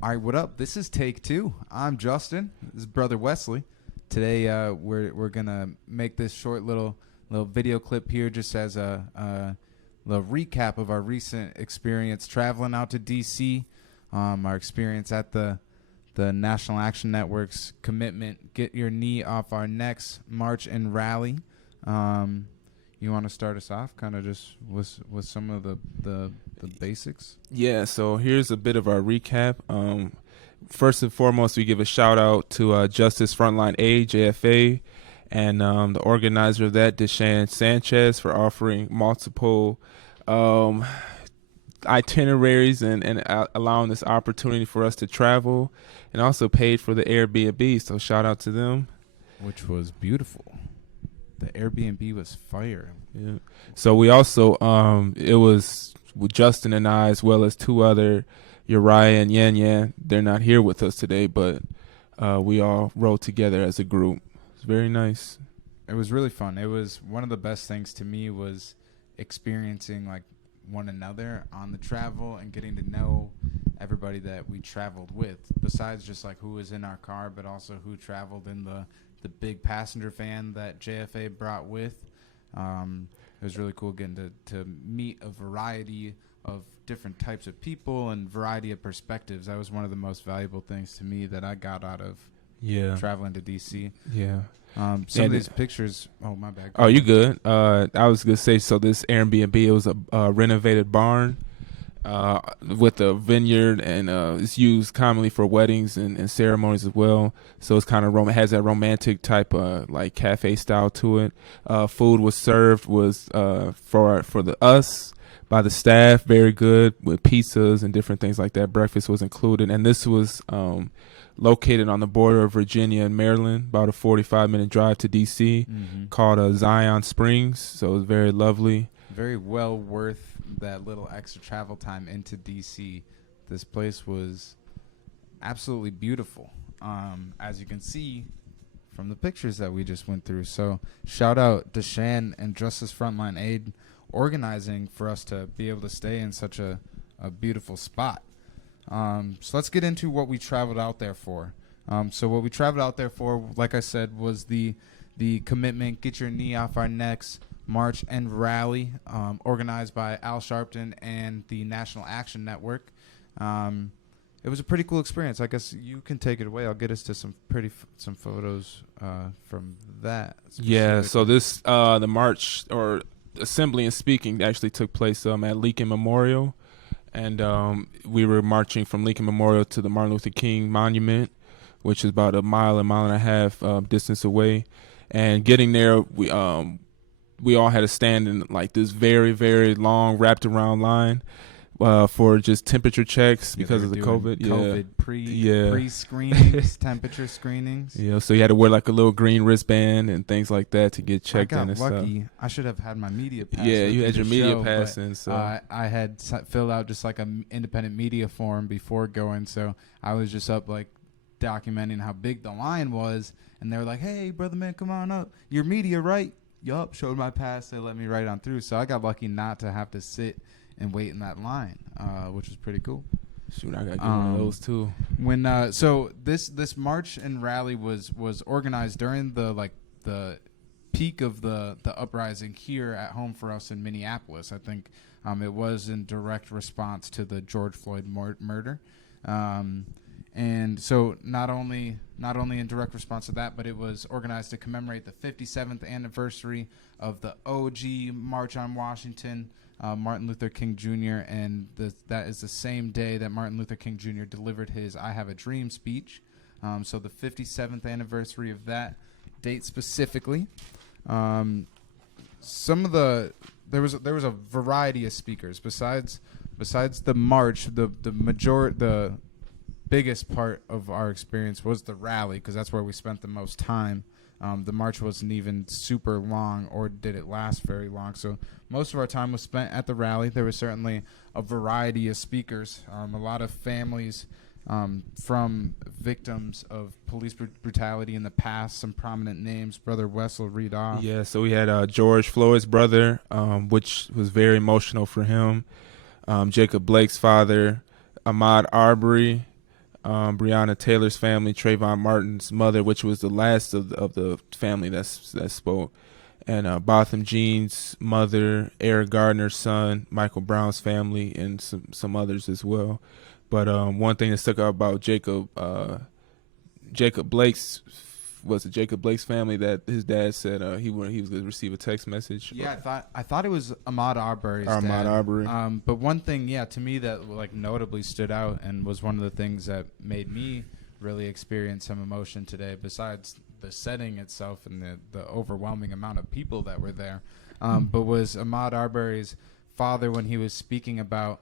All right, what up? This is take two. I'm Justin. This is Brother Wesley. Today, we're gonna make this short little video clip here, just as a little recap of our recent experience traveling out to D.C. Our experience at the National Action Network's commitment, Get Your Knee Off Our Necks March and Rally. You want to start us off, kind of just with some of the basics? Yeah, so here's a bit of our recap. First and foremost, we give a shout out to Justice Frontline Aid, JFA, and the organizer of that, Deshaun Sanchez, for offering multiple itineraries and allowing this opportunity for us to travel, and also paid for the Airbnb. So shout out to them. Which was beautiful. The Airbnb was fire. Yeah. So we also, it was with Justin and I, as well as two other, Uriah and Yan Yan. They're not here with us today, but we all rode together as a group. It's very nice. It was really fun. It was one of the best things to me was experiencing like one another on the travel and getting to know everybody that we traveled with, besides just like who was in our car, but also who traveled in the big passenger van that JFA brought with. It was really cool getting to meet a variety of different types of people and variety of perspectives. That was one of the most valuable things to me that I got out of traveling to DC. Yeah. Some of these pictures. Oh, my bad. Oh, you good? I was gonna say, so this Airbnb, it was a renovated barn with a vineyard, and it's used commonly for weddings and ceremonies as well. So it's kind of has that romantic type like cafe style to it. Food was served was for us by the staff, very good, with pizzas and different things like that. Breakfast was included, and this was located on the border of Virginia and Maryland, about a 45-minute drive to D.C., called Zion Springs. So it was very lovely. Very well worth that little extra travel time into D.C. This place was absolutely beautiful, as you can see from the pictures that we just went through. So shout out Deshaun and Justice Frontline Aid organizing for us to be able to stay in such a beautiful spot. So let's get into what we traveled out there for. So what we traveled out there for, like I said, was the commitment, Get Your Knee Off Our Necks March and Rally, organized by Al Sharpton and the National Action Network. It was a pretty cool experience. I guess you can take it away. I'll get us to some some photos from that. Yeah, so this the march, or assembly and speaking, actually took place at Lincoln Memorial. And we were marching from Lincoln Memorial to the Martin Luther King Monument, which is about a mile and a half distance away. And getting there, we all had to stand in like this very, very long wrapped around line for just temperature checks because of the COVID. COVID pre-screenings, temperature screenings. Yeah, so you had to wear like a little green wristband and things like that to get checked in and stuff. I got lucky. I should have had my media pass. Yeah, you had your media pass in. So I had filled out just like an independent media form before going, so I was just up like documenting how big the line was, and they were like, "Hey, brother man, come on up. Your media, right?" Yup, showed my pass. They let me right on through. So I got lucky not to have to sit and wait in that line, which was pretty cool. Shoot, I got to get one of those too. When so this march and rally was organized during the peak of the uprising here at home for us in Minneapolis. I think it was in direct response to the George Floyd murder. And so not only in direct response to that, but it was organized to commemorate the 57th anniversary of the OG March on Washington, Martin Luther King Jr., and that is the same day that Martin Luther King Jr. delivered his "I Have a Dream" speech. So the 57th anniversary of that date specifically. There was a variety of speakers besides the march. The biggest part of our experience was the rally, because that's where we spent the most time. The march wasn't even super long, or did it last very long. So most of our time was spent at the rally. There was certainly a variety of speakers, a lot of families from victims of police brutality in the past, some prominent names. Brother Wesley will read off. Yeah, so we had George Floyd's brother, which was very emotional for him. Jacob Blake's father, Ahmaud Arbery, Breonna Taylor's family, Trayvon Martin's mother, which was the last of the family that spoke, and Botham Jean's mother, Eric Gardner's son, Michael Brown's family, and some others as well. But one thing that stuck out about Jacob Blake's family, that his dad said he was going to receive a text message. Yeah, I thought it was Ahmaud Arbery's dad. Ahmaud Arbery. But one thing, to me that like notably stood out and was one of the things that made me really experience some emotion today, besides the setting itself and the overwhelming amount of people that were there, but was Ahmaud Arbery's father when he was speaking about,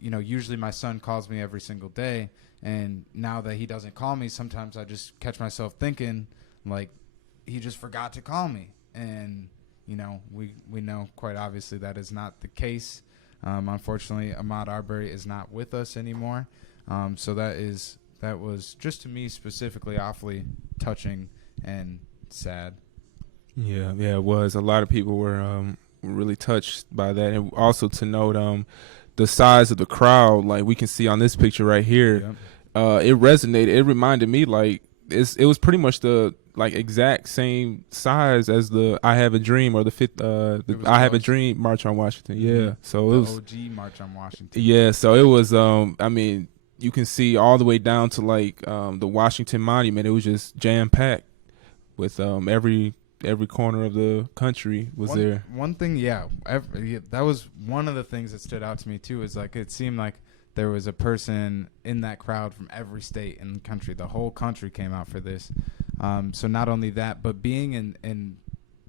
usually my son calls me every single day. And now that he doesn't call me, sometimes I just catch myself thinking, like, he just forgot to call me. And, we know quite obviously that is not the case. Unfortunately, Ahmaud Arbery is not with us anymore. So that was just to me specifically awfully touching and sad. Yeah, it was. A lot of people were really touched by that. And also to note the size of the crowd, like we can see on this picture right here. Yep. It resonated. It reminded me like it was pretty much the like exact same size as the I Have a Dream or the I Have a Dream March on Washington. Yeah. Mm-hmm. So the it was OG March on Washington. Yeah. So it was. I mean, you can see all the way down to like the Washington Monument. It was just jam packed with every corner of the country was there. One thing, that was one of the things that stood out to me too. Is like it seemed like there was a person in that crowd from every state in the country. The whole country came out for this. So not only that, but being in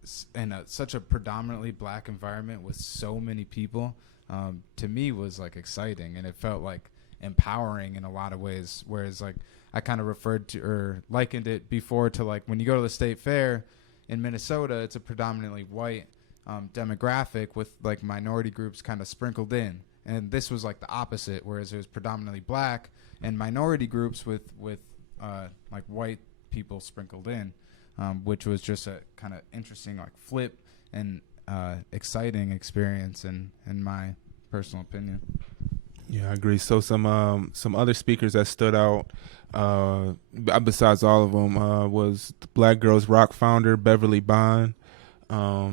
such a predominantly black environment with so many people, to me was like exciting, and it felt like empowering in a lot of ways. Whereas like I kind of referred to or likened it before to like when you go to the state fair in Minnesota, it's a predominantly white demographic with like minority groups kind of sprinkled in. And this was like the opposite, whereas it was predominantly black and minority groups with like white people sprinkled in, which was just a kind of interesting like flip and exciting experience in my personal opinion. Yeah, I agree. So some other speakers that stood out, besides all of them, was the Black Girls Rock founder Beverly Bond.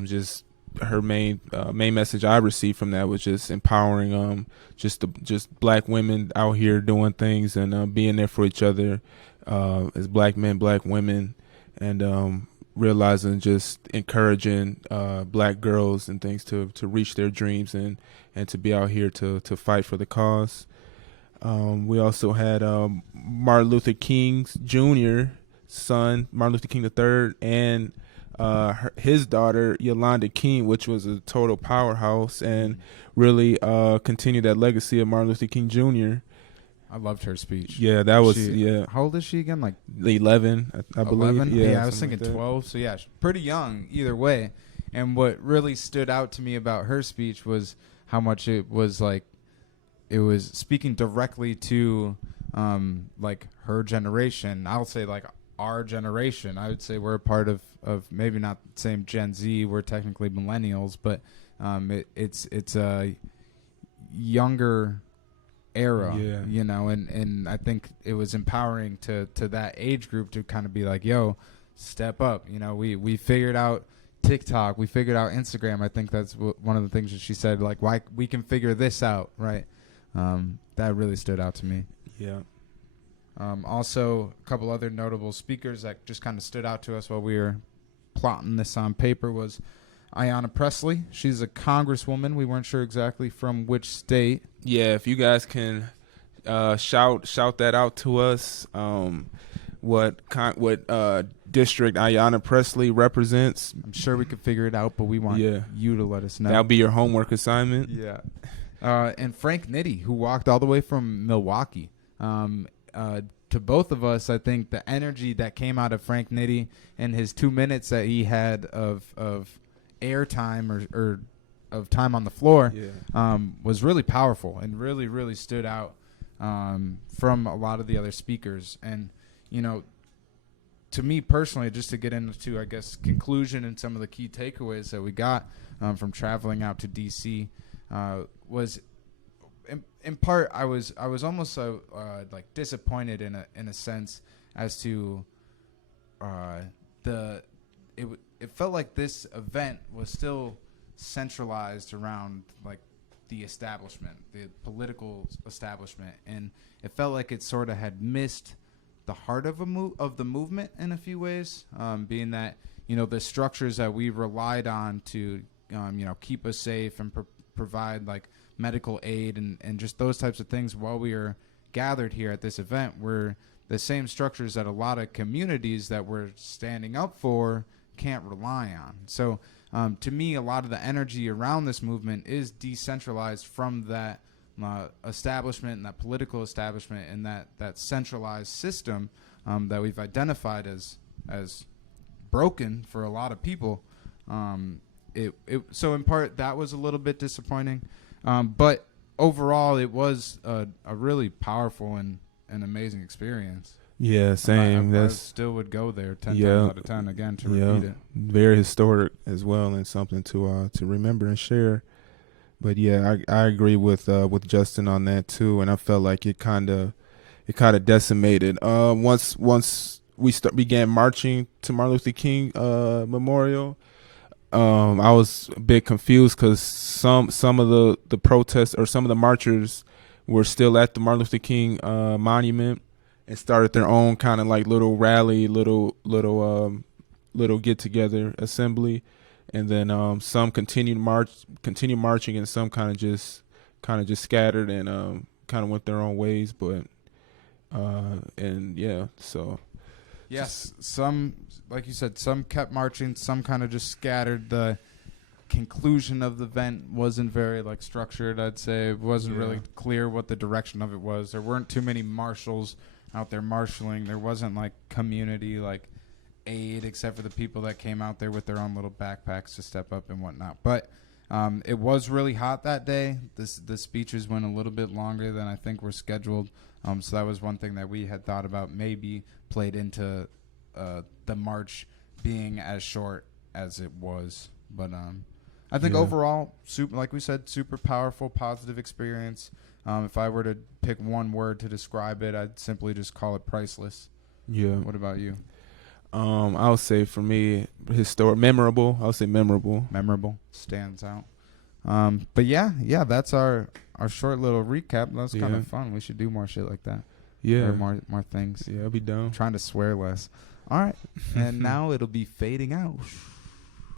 Just her main message I received from that was just empowering just black women out here doing things and being there for each other as black men, black women, and realizing just encouraging black girls and things to reach their dreams and to be out here to fight for the cause. We also had Martin Luther King's Jr. son, Martin Luther King III, and his daughter Yolanda King, which was a total powerhouse and really continued that legacy of Martin Luther King Jr. I loved her speech. Yeah, that was How old is she again? Like 11, I believe. 11? Yeah, I was thinking like 12. So yeah, pretty young either way. And what really stood out to me about her speech was how much it was like it was speaking directly to like her generation. I'll say like our generation. I would say we're a part of maybe not the same Gen Z. We're technically millennials, but it's a younger era, and I think it was empowering to that age group to kind of be like, yo, step up. We figured out TikTok, we figured out Instagram. I think that's one of the things that she said, like, why we can figure this out, right? That really stood out to me. Yeah. Also, a couple other notable speakers that just kind of stood out to us while we were plotting this on paper was Ayanna Pressley. She's a congresswoman. We weren't sure exactly from which state. Yeah, if you guys can shout that out to us, what district Ayanna Pressley represents. I'm sure we could figure it out, but we want you to let us know. That'll be your homework assignment. Yeah. And Frank Nitti, who walked all the way from Milwaukee. To both of us, I think the energy that came out of Frank Nitti and his 2 minutes that he had of airtime or of time on the floor was really powerful and really, really stood out from a lot of the other speakers. And, to me personally, just to get into, I guess, conclusion and some of the key takeaways that we got from traveling out to D.C. Was in part, I was almost so like disappointed in a sense as to it felt like this event was still centralized around like the establishment, the political establishment, and it felt like it sort of had missed the heart of the movement in a few ways, being that the structures that we relied on to keep us safe and provide like medical aid and just those types of things while we are gathered here at this event were the same structures that a lot of communities that we're standing up for can't rely on. So to me, a lot of the energy around this movement is decentralized from that establishment and that political establishment and that centralized system that we've identified as broken for a lot of people. So in part that was a little bit disappointing, but overall it was a really powerful and amazing experience. Yeah, same. I still would go there 10 times out of 10 again to repeat it. Very historic as well, and something to remember and share. But yeah, I agree with Justin on that too, and I felt like it kind of decimated once we began marching to Martin Luther King Memorial. I was a bit confused because some of the protests or some of the marchers were still at the Martin Luther King monument and started their own kind of like little rally, little get together assembly, and then some continued marching, and some kind of just scattered and kind of went their own ways. But and yeah, so yes, some, like you said, some kept marching, some kind of just scattered. The conclusion of the event wasn't very like structured. I'd say it wasn't really clear what the direction of it was. There weren't too many marshals out there marshaling. There wasn't like community like aid, except for the people that came out there with their own little backpacks to step up and whatnot. But it was really hot that day. The speeches went a little bit longer than I think were scheduled. So that was one thing that we had thought about, maybe played into the march being as short as it was. But I think overall, like we said, super powerful, positive experience. If I were to pick one word to describe it, I'd simply just call it priceless. Yeah. What about you? I would say for me, memorable. I would say memorable. Memorable stands out. But yeah, that's our short little recap. That was kind of fun. We should do more shit like that. Yeah. Or more things. Yeah, I'll be down. I'm trying to swear less. All right. And now it'll be fading out.